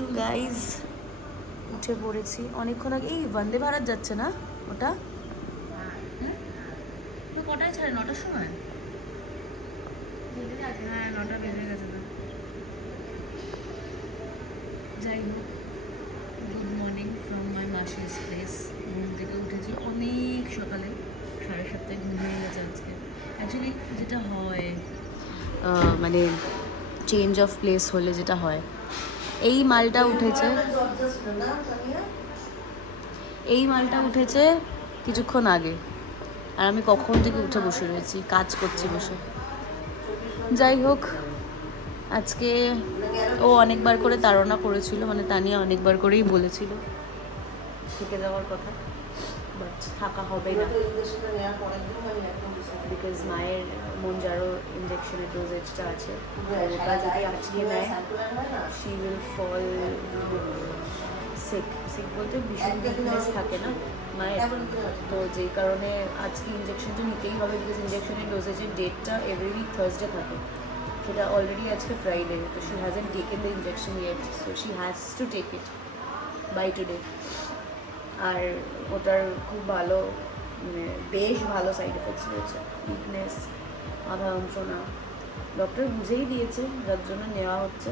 Morning guys, উঠে পড়েছি অনেকক্ষণ আগে। এই বন্দে ভারত যাচ্ছে না ওটা? কটায় ছাড়ে? 9টার সময়? হ্যাঁ 9টা বেজে গেছে না। যাই হোক, গুড মর্নিং ফ্রম মাই মাসিস প্লেস। ঘুম থেকে উঠেছি অনেক সকালে, 7:30 ঘুম হয়ে গেছে আজকে। অ্যাকচুয়ালি যেটা হয় মানে চেঞ্জ অফ প্লেস হলে যেটা হয়, এই মালটা উঠেছে কিছুক্ষণ আগে, আর আমি কখন থেকে উঠে বসে রয়েছি, কাজ করছি বসে। যাই হোক, আজকে ও অনেকবার করে তাড়না করেছিল, মানে তানিয়া অনেকবার করেই বলেছিল থেকে যাওয়ার কথা, বাট থাকা হবে না, বিকজ মায়ের মঞ্জারো ইঞ্জেকশনের ডোজেজটা আছে, ওটা যদি আজকে নেয় শি উইল ফল সিক বলতে ভীষণ উইকনেস থাকে না মায়ের, তো যেই কারণে আজকে ইঞ্জেকশনটা নিতেই হবে, বিকজ ইঞ্জেকশনের ডোজেজের ডেটটা এভরি উইক থার্সডে থাকে, সেটা অলরেডি আজকে ফ্রাইডে, তো she hasn't taken the injection yet, so she has to take it by today. আর ওটার খুব ভালো, মানে বেশ ভালো সাইড এফেক্টস রয়েছে, উইকনেস, মাথা যন্ত্রণা, ডক্টর বুঝেই দিয়েছে যার জন্য নেওয়া হচ্ছে।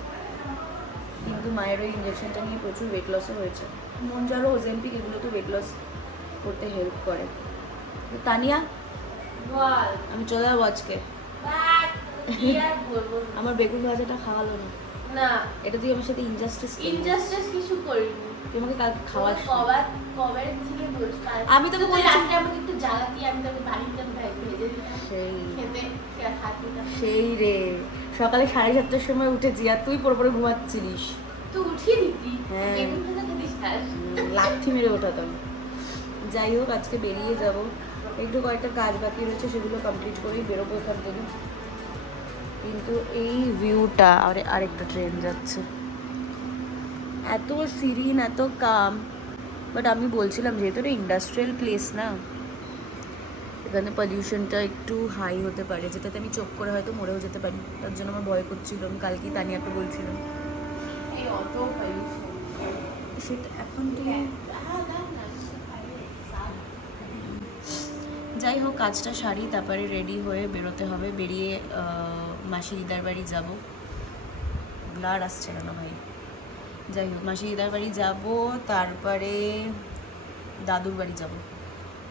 কিন্তু মায়ের ওই ইঞ্জেকশনটা নিয়ে প্রচুর ওয়েট লসও হয়েছে। মঞ্জারো, ওজেম্পিক এগুলো তো ওয়েট লস করতে হেল্প করে। তানিয়া, আমি চলে যাবো আজকে। আমার বেগুন ভাজাটা খাওয়ালো না। না, এটা তুই আমার সাথে ইনজাস্টিস কিছু করিনি। তুই আমাকে কালকে খাওয়া কবে থেকে বলছ? আমি তোকে বলেছি আমাকে একটু জ্বালাতি, আমি তোকে বাড়িতে ভেজে দিতাম, সেই খেতে খাতিতাম। সেই রে, সকালে 7:30টার সময় উঠেছি আর তুই পরে ঘুমাচ্ছিলিস। তো উঠিয়ে দিতি, হ্যাঁ, বেগুন ভাজা খেতে চাস? লাঠি মেরে ওঠাতাম। যাই হোক, আজকে বেরিয়ে যাব, একটু কয়েকটা কাজ বাকি রয়েছে, সেগুলো কমপ্লিট করেই বেরোবো এখান থেকে। কিন্তু এই ভিউটা, আরেকটা ট্রেন যাচ্ছে, এত সিরিন, এত কাম। বাট আমি বলছিলাম যেহেতু এটা ইন্ডাস্ট্রিয়াল প্লেস না, এখানে পলিউশনটা একটু হাই হতে পারে, যেটাতে আমি চোখ করে হয়তো মরেও যেতে পারি, তার জন্য আমার ভয় করছিল। আমি কালকেই তানিয়াকে বলছিলাম এই অত পলিউশন, সেটা এখন তুমি। যাই হোক, কাজটা সারি, তারপরে রেডি হয়ে বেরোতে হবে। বেরিয়ে মাসি দিদার বাড়ি যাবো। ব্লাড আসছে না ভাই। যাই হোক, মাসি দিদার বাড়ি যাব, তারপরে দাদুর বাড়ি যাব।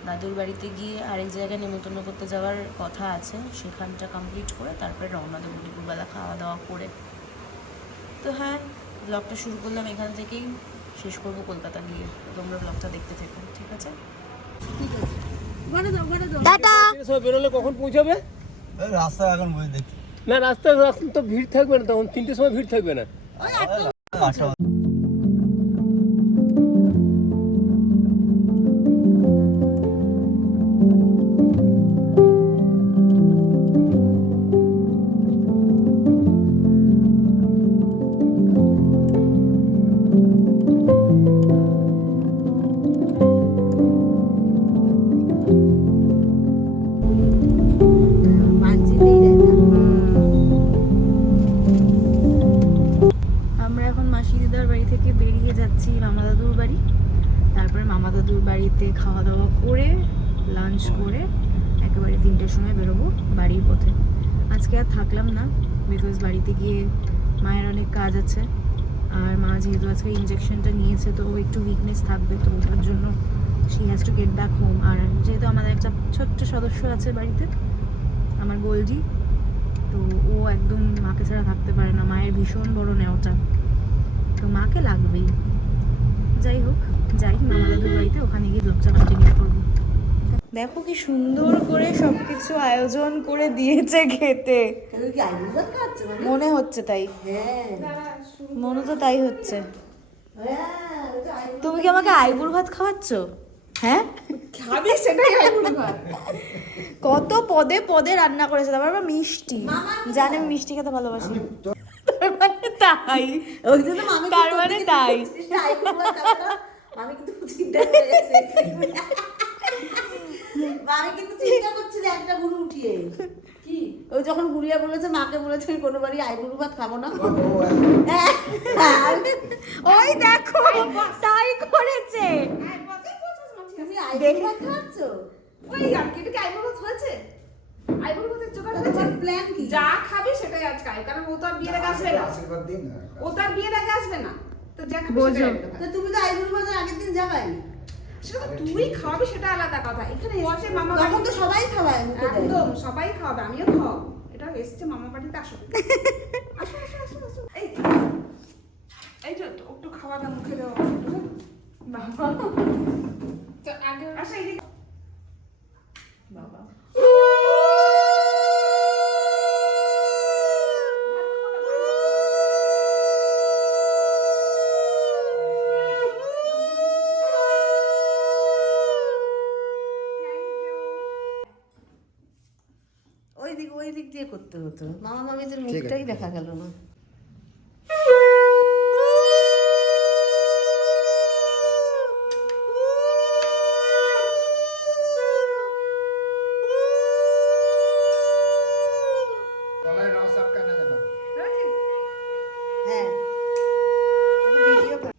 দাদুর বাড়িতে গিয়ে আরেক জায়গায় নেমন্তন্ন করতে যাওয়ার কথা আছে, সেখানটা কমপ্লিট করে তারপরে রওনা দেবো দুপুরবেলা খাওয়া দাওয়া করে। তো হ্যাঁ, ব্লগটা শুরু করলাম এখান থেকেই, শেষ করবো কলকাতা গিয়ে। তোমরা ব্লগটা দেখতে থেকো, ঠিক আছে? টাটা। বেরোলে কখন পৌঁছাবে? রাস্তা এখন বুঝে দেখছি না, রাস্তায় তো ভিড় থাকবে না, তখন 3টের সময় ভিড় থাকবে না। 8টা আমরা এখন মাসি দিদার বাড়ি থেকে বেরিয়ে যাচ্ছি মামা দাদুর বাড়ি। তারপরে মামা দাদুর বাড়িতে খাওয়া দাওয়া করে, লাঞ্চ করে একেবারে 3টের সময় বেরোবো বাড়ির পথে। আজকে আর থাকলাম না, বিকজ বাড়িতে গিয়ে মায়ের অনেক কাজ আছে, আর মা যেহেতু আজকে ইঞ্জেকশনটা নিয়েছে, তো ও একটু উইকনেস থাকবে, তো ওটার জন্য she has to get back home. আর যেহেতু আমাদের একটা ছোট্ট সদস্য আছে বাড়িতে, আমার গোলজি, তো ও একদম মাকে ছাড়া থাকতে পারে না, মায়ের ভীষণ বড় নেওয়াটা, তো মাকে লাগবেই। যাই হোক, যাই মামা দাদুর বাড়িতে, ওখানে গিয়ে ব্লগটা কন্টিনিউ করবো। দেখো কি সুন্দর করে সবকিছু আয়োজন করে দিয়েছে খেতে, মনে হচ্ছে তাই, মনে তো তাই হচ্ছে। তুমি কি আমাকে আইবুড় ভাত খাওয়াচ্ছ? হ্যাঁ, খাবি সেটাই আইবুড়ো ভাত। কত পদে পদে রান্না করেছে, তারপর আবার মিষ্টি, জানে আমি মিষ্টি খেতে ভালোবাসি, তার মানে তাই, ওই জন্য মামি তার মানে তাই। আমি কিন্তু চিন্তা করে গেছি, আমি কিন্তু চিন্তা করছি যে একটা গুরু উঠিয়ে কি ওই যখন গুড়িয়া বলেছে, মাকে বলেছে আমি কোনো বাড়ি আইবুড়ো ভাত খাবো না। ওই দেখো তাই করেছে। তুমি আইবুড়ো ভাত খাচ্ছ? ওই আর কি এটা আইবুড়ো ভাত হয়েছে? আইবুড়ো ভাতের জোগাড় হয়েছে? তোমার প্ল্যান কি? যা খাবে সেটাই আজ খাই, কারণ ও তো আর বিয়ের আগে আসবে না। ও তো আর বিয়ের আগে আসবে না, তো যা খাবে বোঝো। সেটাই আনতে তো হবে। তুমি তো আইবুড়ো ভাতের আগের দিন যাবাই। সেটা তো তুই খাওয়াবি, সেটা আলাদা কথা। এখানে এসছে মামা তখন বাড়ি, তো সবাই খাওয়ায় মুখে দেয়। একদম সবাই খাওয়াবে, আমিও খাওয়াবো। এটা এসছে মামা বাড়িতে, আসো আসো আসো আসো আসো। এই যে একটু খাওয়া দাও, মুখে দাও। বাবা তো আগে আসো এইদিকে। বাবা ওই দিক দিয়ে করতে হতো, মামা মামিদের মুখটাই দেখা গেল না। হ্যাঁ, এটা ভিডিও কর।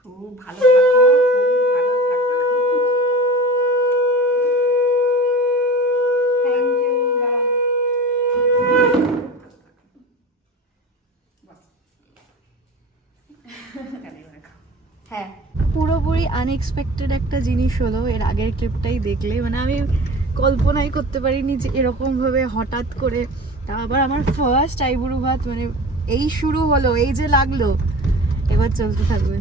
খুব ভালো থাকো, খুব ভালো থাকো। Thank you. হ্যাঁ, পুরোপুরি আনএক্সপেক্টেড একটা জিনিস হলো এর আগের ক্লিপটাই দেখলে, মানে আমি কল্পনাই করতে পারিনি যে এরকমভাবে হঠাৎ করে, তা আবার আমার ফার্স্ট আইবুড়ো ভাত, মানে এই শুরু হলো, এই যে লাগলো, এবার চলতে থাকবে।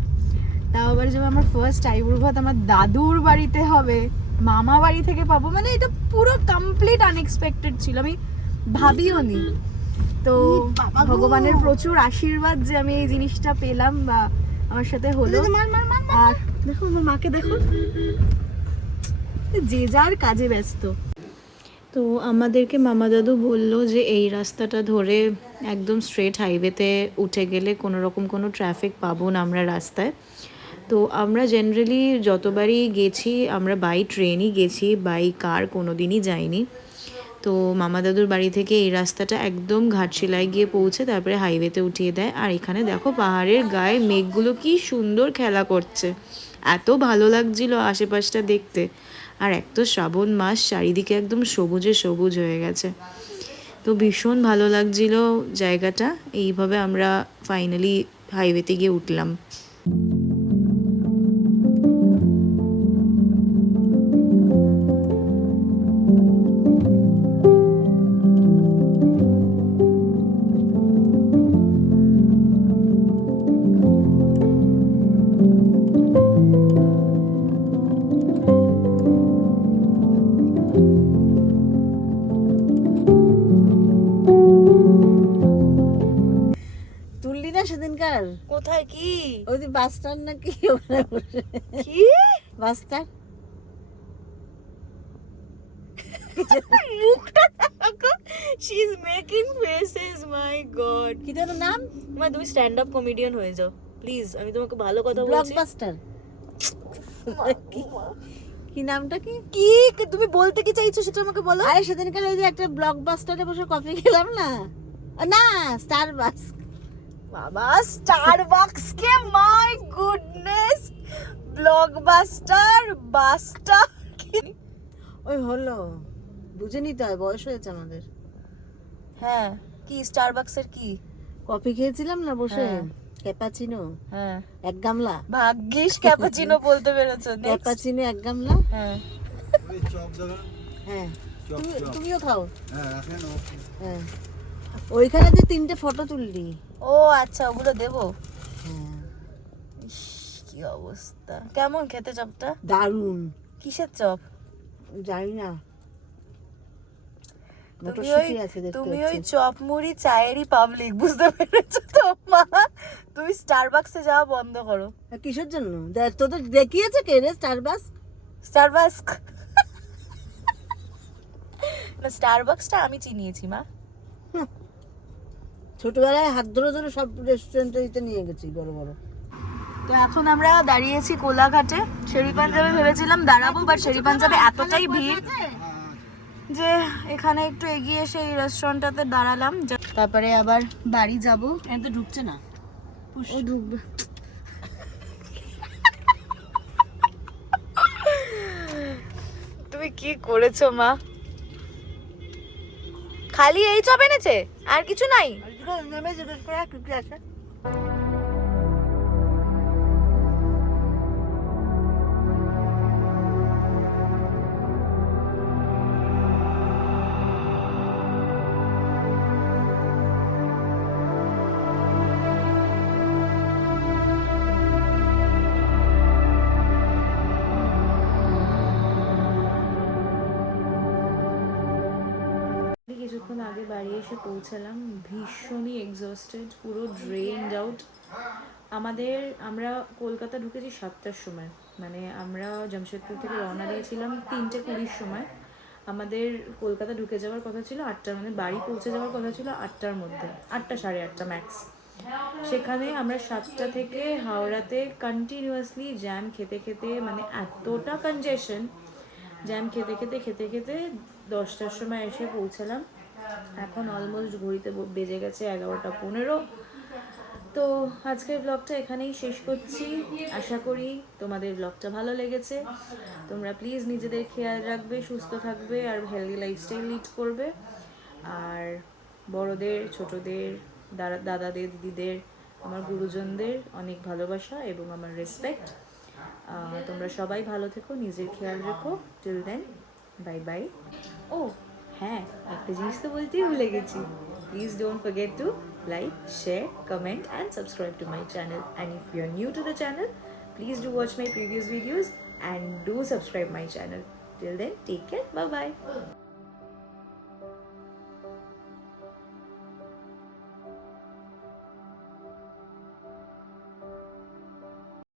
তাও আবার যখন আমার ফার্স্ট আইবুড়ো ভাত আমার দাদুর বাড়িতে হবে, মামা বাড়ি থেকে পাবো, মানে এটা পুরো কমপ্লিট আনএক্সপেক্টেড ছিল, আমি ভাবিও নি। তো ভগবানের প্রচুর আশীর্বাদ যে আমি এই জিনিসটা পেলাম বা আমার সাথে হলো। আর দেখো আমার মাকে দেখো, যে যার কাজে ব্যস্ত। তো আমাদেরকে মামা দাদু বললো যে এই রাস্তাটা ধরে একদম স্ট্রেট হাইওয়েতে উঠে গেলে কোনো রকম কোনো ট্রাফিক পাবো না আমরা রাস্তায়। তো আমরা জেনারেলি যতবারই গেছি আমরা বাই ট্রেনই গেছি, বাই কার কোনো দিনই যাইনি। তো মামা দাদুর বাড়ি থেকে এই রাস্তাটা একদম ঘাটশিলায় গিয়ে পৌঁছে তারপরে হাইওয়েতে উঠিয়ে দেয়। আর এখানে দেখো পাহাড়ের গায়ে মেঘগুলো কি সুন্দর খেলা করছে, এত ভালো লাগছিল আশেপাশটা দেখতে। আর এক তো শ্রাবণ মাস, চারিদিকে একদম সবুজে সবুজ হয়ে গেছে, তো ভীষণ ভালো লাগছিল জায়গাটা। এইভাবে আমরা ফাইনালি হাইওয়েতে গিয়ে উঠলাম। তুললি না সেদিনকার? কোথায় কি ওই যে বাস স্ট্যান্ড নাকি ওখানে বসে। কি বাস স্ট্যান্ড, মুখটা দেখো, she is making faces, my god. কি যেন নাম? মা তুমি স্ট্যান্ড আপ কমেডিয়ান হয়ে যাও প্লিজ, আমি তোমাকে ভালো কথা বলছি। ব্লকবাস্টার। কি নামটা কি? কি তুমি বলতে কি চাইছো সেটা আমাকে বলো। আরে সেদিনকার ওই যে একটা ব্লকবাস্টারে বসে কফি খেলাম না, না স্টারবাকস। বাবা স্টারবাকস কে, মাই গুডনেস, ব্লকবাস্টার বাস্টা। ওই হলো, বুঝে নিতে হয়, বয়স হয়েছে আমাদের। হ্যাঁ কি স্টারবাকসের কি? কফি খেয়েছিলাম না বসে, হ্যাঁ। ক্যাপাচিনো হ্যাঁ এক গামলা, ভাগ্যিস ক্যাপাচিনো বলতে পেরেছো। ক্যাপাচিনো এক গামলা। হ্যাঁ ওই চপ দোকান, হ্যাঁ, চপ চপ। তুমিও খাও। হ্যাঁ রাখেন ও। হ্যাঁ, ওইখানে যে 3টে ফটো তুললি। ও আচ্ছা, ওগুলো দেবো। হ্যাঁ, ইস, কি অবস্থা, কেমন খেতে চপটা? দারুণ। কিসের চপ? জানি না, তুমি ওই মটরশুঁটি আছে দেখতে তুমি ওই পাচ্ছি। চপ মুড়ি চায়েরই পাবলিক, বুঝতে পেরেছো তো মা? তুমি স্টারবাকসে যাওয়া বন্ধ করো। আর কিসের জন্য? তোদের দেখিয়েছে কে রে স্টারবাকস? স্টারবাকস না, স্টারবাকসটা আমি চিনিয়েছি মা। ছোটবেলায় হাত ধরে ধরে সব রেস্টুরেন্টে নিয়ে গেছি বড় বড়। তো এখন আমরা দাঁড়িয়েছি কোলাঘাটে। শেরি পাঞ্জাবে ভেবেছিলাম দাঁড়াবো, বাট শেরি পাঞ্জাবে এতটাই ভিড়। যে এখানে একটু এগিয়ে এসে এই রেস্টুরেন্টটাতে দাঁড়ালাম, তারপরে আবার বাড়ি যাব। এখানে তো ঢুকছে না। ও ঢুকবে। তুমি কি করেছো মা? খালি এই চপ এনেছে, আর কিছু নাই? নেমে জিজ্ঞেস করে কি আছে। কিছুক্ষণ আগে বাড়ি এসে পৌঁছালাম, ভীষণই এক্সস্টেড, পুরো ড্রেনড আউট। আমরা কলকাতা ঢুকেছি 7টার সময়, মানে আমরা জামশেদপুর থেকে রওনা দিয়েছিলাম 3:20 সময়। আমাদের কলকাতা ঢুকে যাওয়ার কথা ছিল 8টার, মানে বাড়ি পৌঁছে যাওয়ার কথা ছিল 8টার মধ্যে, 8টা 8:30 ম্যাক্স। সেখানে আমরা 7টা থেকে হাওড়াতে কন্টিনিউয়াসলি জ্যাম খেতে খেতে, মানে এতটা কনজেশন, জ্যাম খেতে খেতে 10টার সময় এসে পৌঁছালাম। এখন অলমোস্ট ঘড়িতে বেজে গেছে 11:15। তো আজকের ব্লগটা এখানেই শেষ করছি। আশা করি তোমাদের ব্লগটা ভালো লেগেছে। তোমরা প্লিজ নিজেদের খেয়াল রাখবে, সুস্থ থাকবে আর হেলদি লাইফস্টাইল লিড করবে। আর বড়দের, ছোটদের, দাদাদের, দিদিদের, আমার গুরুজনদের অনেক ভালোবাসা এবং আমার রেসপেক্ট। তোমরা সবাই ভালো থেকো, নিজের খেয়াল রেখো। Till then, bye bye. ও হ্যাঁ, একটা জিনিস তো বলতেই ভুলে গেছি। Please don't forget to like, share, comment and subscribe to my channel. And if you're new to the channel, please do watch my previous videos and do subscribe my channel. Till then, take care. Bye bye.